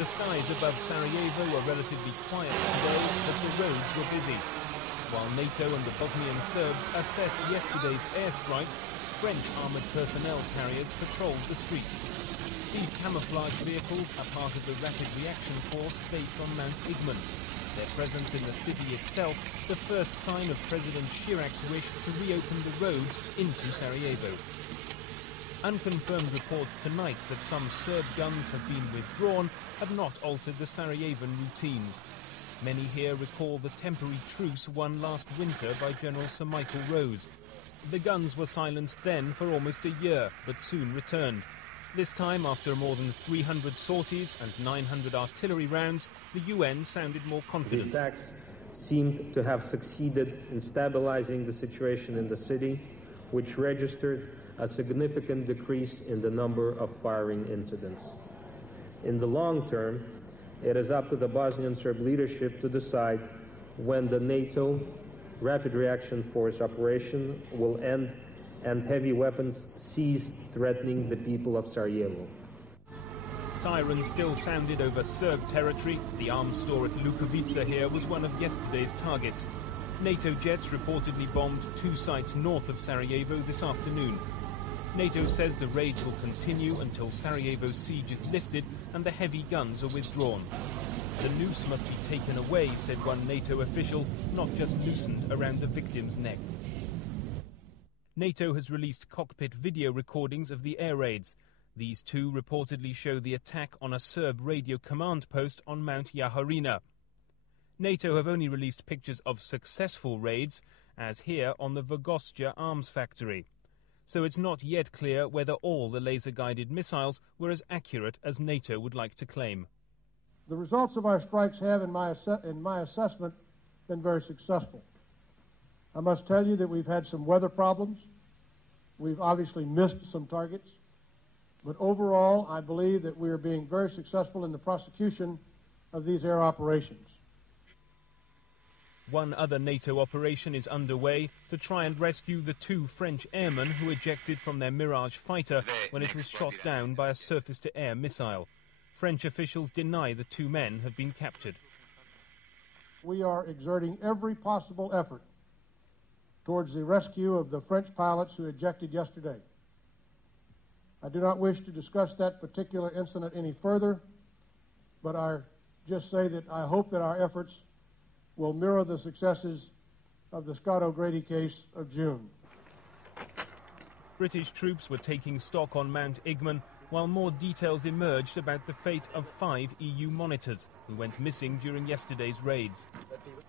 The skies above Sarajevo were relatively quiet today, but the roads were busy. While NATO and the Bosnian Serbs assessed yesterday's airstrikes, French armoured personnel carriers patrolled the streets. These camouflage vehicles are part of the Rapid Reaction Force based on Mount Igman. Their presence in the city itself, the first sign of President Chirac's wish to reopen the roads into Sarajevo. Unconfirmed reports tonight that some Serb guns have been withdrawn have not altered the Sarajevan routines. Many here recall the temporary truce won last winter by General Sir Michael Rose. The guns were silenced then for almost a year, but soon returned. This time, after more than 300 sorties and 900 artillery rounds, the UN sounded more confident. The attacks seemed to have succeeded in stabilizing the situation in the city, which registered a significant decrease in the number of firing incidents. In the long term, it is up to the Bosnian Serb leadership to decide when the NATO Rapid Reaction Force operation will end and heavy weapons cease threatening the people of Sarajevo. Sirens still sounded over Serb territory. The arms store at Lukovica here was one of yesterday's targets. NATO jets reportedly bombed 2 sites north of Sarajevo this afternoon. NATO says the raids will continue until Sarajevo's siege is lifted and the heavy guns are withdrawn. The noose must be taken away, said one NATO official, not just loosened around the victim's neck. NATO has released cockpit video recordings of the air raids. These two reportedly show the attack on a Serb radio command post on Mount Jaharina. NATO have only released pictures of successful raids, as here on the Vogosja arms factory. So it's not yet clear whether all the laser-guided missiles were as accurate as NATO would like to claim. The results of our strikes have, in my assessment, been very successful. I must tell you that we've had some weather problems. We've obviously missed some targets. But overall, I believe that we are being very successful in the prosecution of these air operations. One other NATO operation is underway to try and rescue the 2 French airmen who ejected from their Mirage fighter when it was shot down by a surface-to-air missile. French officials deny the 2 men have been captured. We are exerting every possible effort towards the rescue of the French pilots who ejected yesterday. I do not wish to discuss that particular incident any further, but I just say that I hope that our efforts will mirror the successes of the Scott O'Grady case of June. British troops were taking stock on Mount Igman while more details emerged about the fate of 5 EU monitors who went missing during yesterday's raids.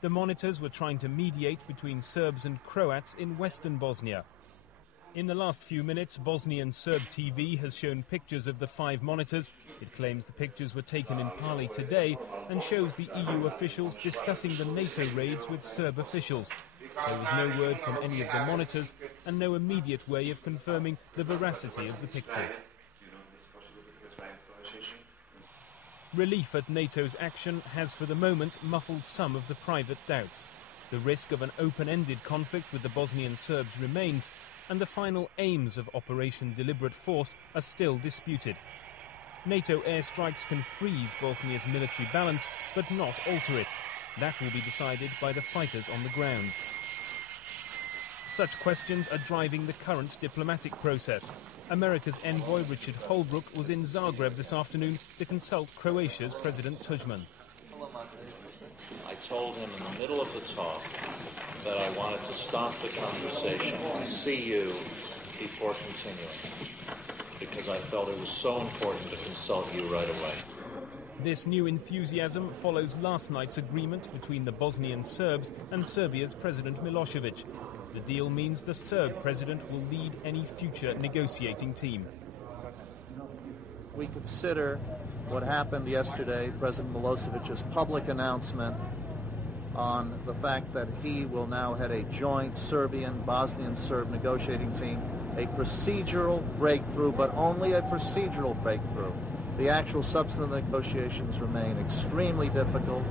The monitors were trying to mediate between Serbs and Croats in western Bosnia. In the last few minutes, Bosnian Serb TV has shown pictures of the 5 monitors. It claims the pictures were taken in Pali today and shows the EU officials discussing the NATO raids with Serb officials. There was no word from any of the monitors and no immediate way of confirming the veracity of the pictures. Relief at NATO's action has for the moment muffled some of the private doubts. The risk of an open-ended conflict with the Bosnian Serbs remains, and the final aims of Operation Deliberate Force are still disputed. NATO airstrikes can freeze Bosnia's military balance, but not alter it. That will be decided by the fighters on the ground. Such questions are driving the current diplomatic process. America's envoy Richard Holbrooke was in Zagreb this afternoon to consult Croatia's President Tudjman. I told him in the middle of the talk that I wanted to stop the conversation and see you before continuing, because I felt it was so important to consult you right away. This new enthusiasm follows last night's agreement between the Bosnian Serbs and Serbia's President Milosevic. The deal means the Serb president will lead any future negotiating team. We consider what happened yesterday, President Milosevic's public announcement on the fact that he will now head a joint Serbian-Bosnian Serb negotiating team, a procedural breakthrough, but only a procedural breakthrough. The actual substantive negotiations remain extremely difficult.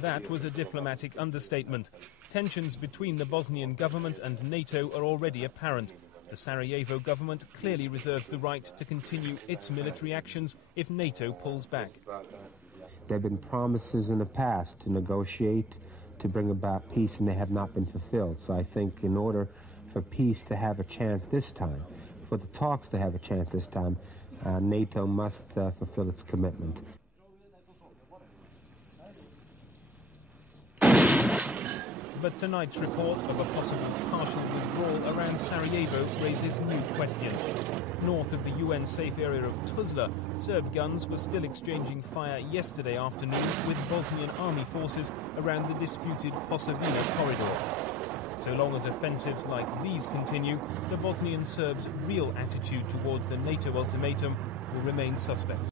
That was a diplomatic understatement. Tensions between the Bosnian government and NATO are already apparent. The Sarajevo government clearly reserves the right to continue its military actions if NATO pulls back. There have been promises in the past to negotiate, to bring about peace, and they have not been fulfilled. So I think in order for peace to have a chance this time, for the talks to have a chance this time, NATO must fulfill its commitment. But tonight's report of a possible partial withdrawal around Sarajevo raises new questions. North of the UN safe area of Tuzla, Serb guns were still exchanging fire yesterday afternoon with Bosnian army forces around the disputed Posavina corridor. So long as offensives like these continue, the Bosnian Serbs' real attitude towards the NATO ultimatum will remain suspect.